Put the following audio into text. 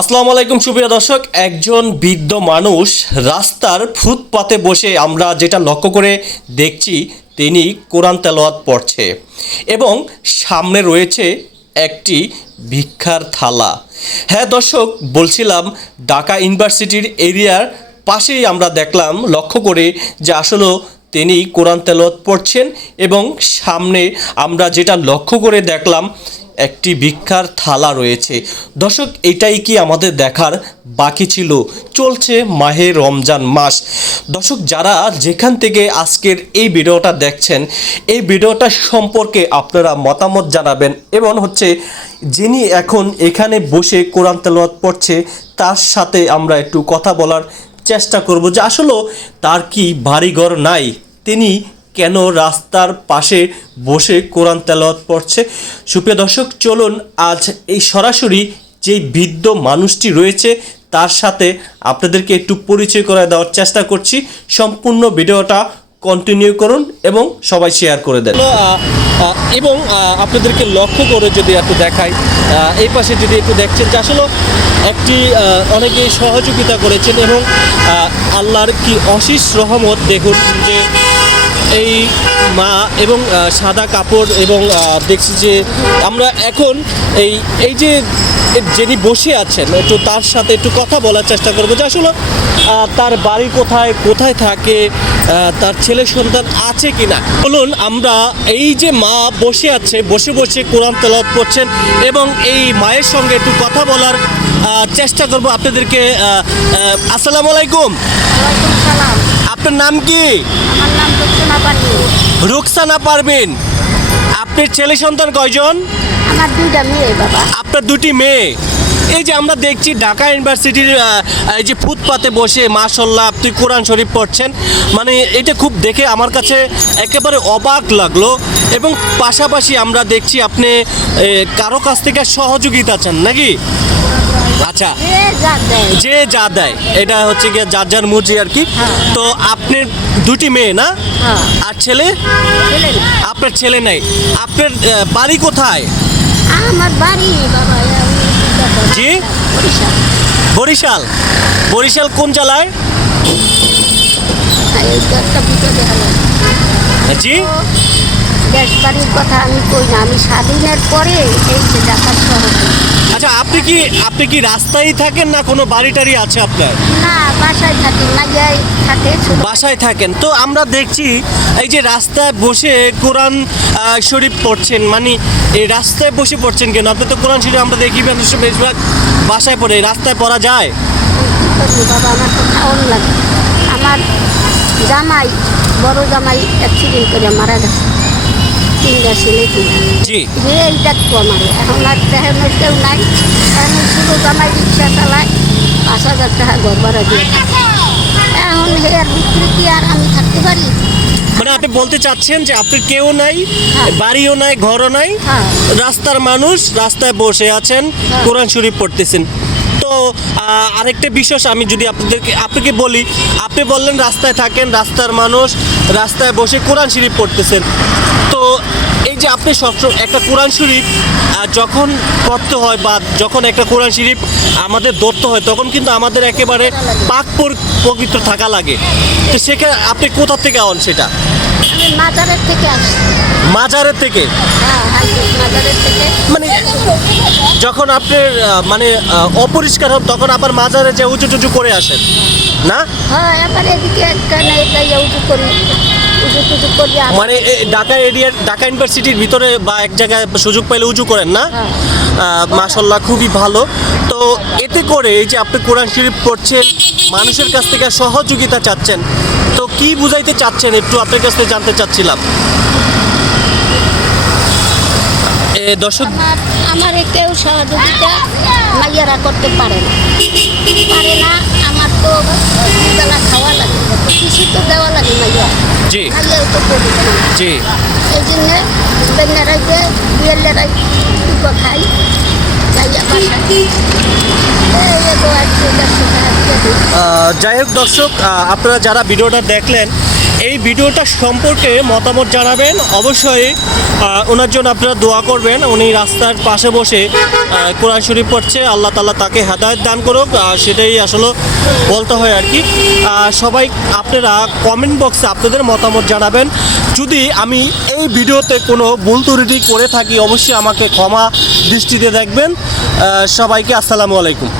আসসালামু আলাইকুম, সুপ্রিয় দর্শক। একজন বৃদ্ধ মানুষ রাস্তার ফুটপাতে বসে আমরা যেটা লক্ষ্য করে দেখছি, তিনি কোরআন তেলাওয়াত পড়ছে এবং সামনে রয়েছে একটি ভিক্ষার থালা। হ্যাঁ দর্শক, বলছিলাম ঢাকা ইউনিভার্সিটির এরিয়ার পাশেই আমরা দেখলাম, লক্ষ্য করে যে আসলে তিনি কোরআন তেলত পড়ছেন এবং সামনে আমরা যেটা লক্ষ্য করে দেখলাম, একটি ভিক্ষার থালা রয়েছে। দর্শক, এটাই কি আমাদের দেখার বাকি ছিল? চলছে মাহে রমজান মাস। দর্শক, যারা যেখান থেকে আজকের এই ভিডিওটা দেখছেন, এই ভিডিওটা সম্পর্কে আপনারা মতামত জানাবেন এবং হচ্ছে যিনি এখন এখানে বসে কোরআন তেলাওয়াত পড়ছে, তার সাথে আমরা একটু কথা বলার চেষ্টা করব যে আসলে তার কি বাড়িঘর নাই? তিনি কেন রাস্তার পাশে বসে কোরআন তেলাওয়াত পড়ছে? সুপ্রিয় দর্শক, চলুন আজ এই সরাসরি যে বৃদ্ধ মানুষটি রয়েছে, তার সাথে আপনাদেরকে একটু পরিচয় করে দেওয়ার চেষ্টা করছি। সম্পূর্ণ ভিডিওটা কন্টিনিউ করুন এবং সবাই শেয়ার করে দেন। এবং আপনাদেরকে লক্ষ্য করে যদি একটু দেখাই এই পাশে যদি একটু দেখছেন যে আসলে একটি অনেকেই সহযোগিতা করেছেন এবং আল্লাহর কি অশিস রহমত দেখুন যে এই মা এবং সাদা কাপড় এবং দেখছি যে আমরা এখন এই এই যে যিনি বসে আছেন, একটু তার সাথে একটু কথা বলার চেষ্টা করব যে আসলে তার বাড়ি কোথায় কোথায় থাকে তার ছেলে সন্তান আছে কিনা? বলুন আমরা এই যে মা বসে আছে বসে বসে কোরআন তেলাওয়াত করছেন এবং এই মায়ের সঙ্গে একটু কথা বলার চেষ্টা করব আপনাদেরকে আসসালামু আলাইকুম। আপনার নাম কি? রুকসানা পারবেন আপনার ছেলে সন্তান কয়জন? আমার দুইটা মেয়ে বাবা। আপনার দুটি মেয়ে। এই যে আমরা দেখছি ঢাকা ইউনিভার্সিটির এই যে ফুটপাতে বসে মাশাল্লাহ আপনি কোরআন শরীফ পড়ছেন মানে এটা খুব দেখে আমার কাছে একেবারে অবাক লাগল। এবং পাশাপাশি আমরা দেখছি আপনি কারও কাছ থেকে সহযোগিতা চান নাকি? আচ্ছা যা যে দেয় এটা হচ্ছে গিয়ে যার যার মুজি আর কি। হ্যাঁ। তো আপনার দুটি মেয়ে না? হ্যাঁ। আর ছেলে? আপনার ছেলে নেই। আপনার বাড়ি কোথায়? আমার বাড়ি বাবা। জি? বরিশাল। বরিশাল কোন জেলায়? জি? গ্যাস বাড়ির কথা আমি কই না, আমি স্বাধীনের পরে এই যে ঢাকার শহরে। আচ্ছা আপনি কি আপনি কি রাস্তায় থাকেন না কোনো বাড়ি টাড়ি আছে আপনার? না বাসায় থাকি মাইয়াই থাকে বাসায় থাকেন। তো আমরা দেখছি এই যে রাস্তায় বসে কোরআন শরীফ পড়ছেন মানে এই রাস্তায় বসে পড়ছেন কেন? আপনি তো কোরআন শরীফ আমরা দেখি মানুষ বেশিরভাগ বাসায় পড়ে রাস্তায় পড়া যায়? বাবা আমার তো খাওয়ান লাগে। আমার জামাই বড় জামাই অ্যাক্সিডেন্ট করে মারা গেছে। তিনটা ছেলে কিনা। জি। হে এইটা কমারে এখন আর দেখানোর কেউ নাই। এখন শুধু জামাই রিক্সা চালায়। পাঁচ হাজার টাকা ঘর ভাড়া দিয়ে এখন হে বিক্রি কি আর আমি থাকতে পারি? মানে আপনি বলতে চাচ্ছেন যে আপনার কেউ নাই হ্যাঁ। বাড়িও নাই ঘরও নাই। হ্যাঁ। রাস্তার মানুষ রাস্তায় বসে আছেন হ্যাঁ। কোরআন শরীফ পড়তেছেন। তো আরেকটা বিশেষ আমি যদি আপনাদেরকে আপনাকে বলি আপনি বললেন রাস্তায় থাকেন রাস্তার মানুষ রাস্তায় বসে কোরআন শরীফ পড়তেছেন। তো এই যে আপনি সবসময় একটা কোরআন শরীফ যখন পড়তে হয় বা যখন একটা কোরআন শরীফ আমাদের ধরতে হয় তখন কিন্তু আমাদের একেবারে পাক পবিত্র থাকা লাগে। তো সেখানে আপনি কোথা থেকে আন সেটা? মাজারের থেকে আসি। মাজারের থেকে? হ্যাঁ থেকে। মানে যখন আপনার মানে অপরিষ্কার হন তখন আবার মাজারে যে উঁচু টুচু করে আসেন না? হ্যাঁ এবার এদিকে ইয়ে উঁচু করি। মানে ঢাকা এরিয়ার ঢাকা ইউনিভার্সিটির ভিতরে বা এক জায়গায় সুযোগ পাইলে উঁচু করেন না? হ্যাঁ। মাসাল্লাহ খুবই ভালো। তো এতে করে এই যে আপনি কোরআন শরীফ পড়ছেন মানুষের কাছ থেকে সহযোগিতা চাচ্ছেন তো কি বুঝাইতে চাচ্ছেন? একটু আপনার কাছ থেকে জানতে চাচ্ছিলাম। এ, দর্শক আমার আমার কেউ সহযোগিতা মাইয়ারা করতে পারে না। পারে না আমার তো খাওয়া তো দেওয়া লাগে মাইয়া। জি। তো করি জি। এই জন্য বিয়েলেরাই টুকো খাই। যাইয়া যাই হোক দর্শক আপনারা যারা ভিডিওটা দেখলেন এই ভিডিওটা সম্পর্কে মতামত জানাবেন। অবশ্যই ওনার জন্য আপনারা দোয়া করবেন। উনি রাস্তার পাশে বসে কোরআন শরীফ পড়ছে, আল্লাহ তালা তাকে হেদায়ত দান করুক। সেটাই আসলে বলতে হয় আর কি। সবাই আপনারা কমেন্ট বক্সে আপনাদের মতামত জানাবেন। যদি আমি এই ভিডিওতে কোনো ভুল ত্রুটি করে থাকি, অবশ্যই আমাকে ক্ষমা দৃষ্টিতে দেখবেন। সবাইকে আসসালামু আলাইকুম।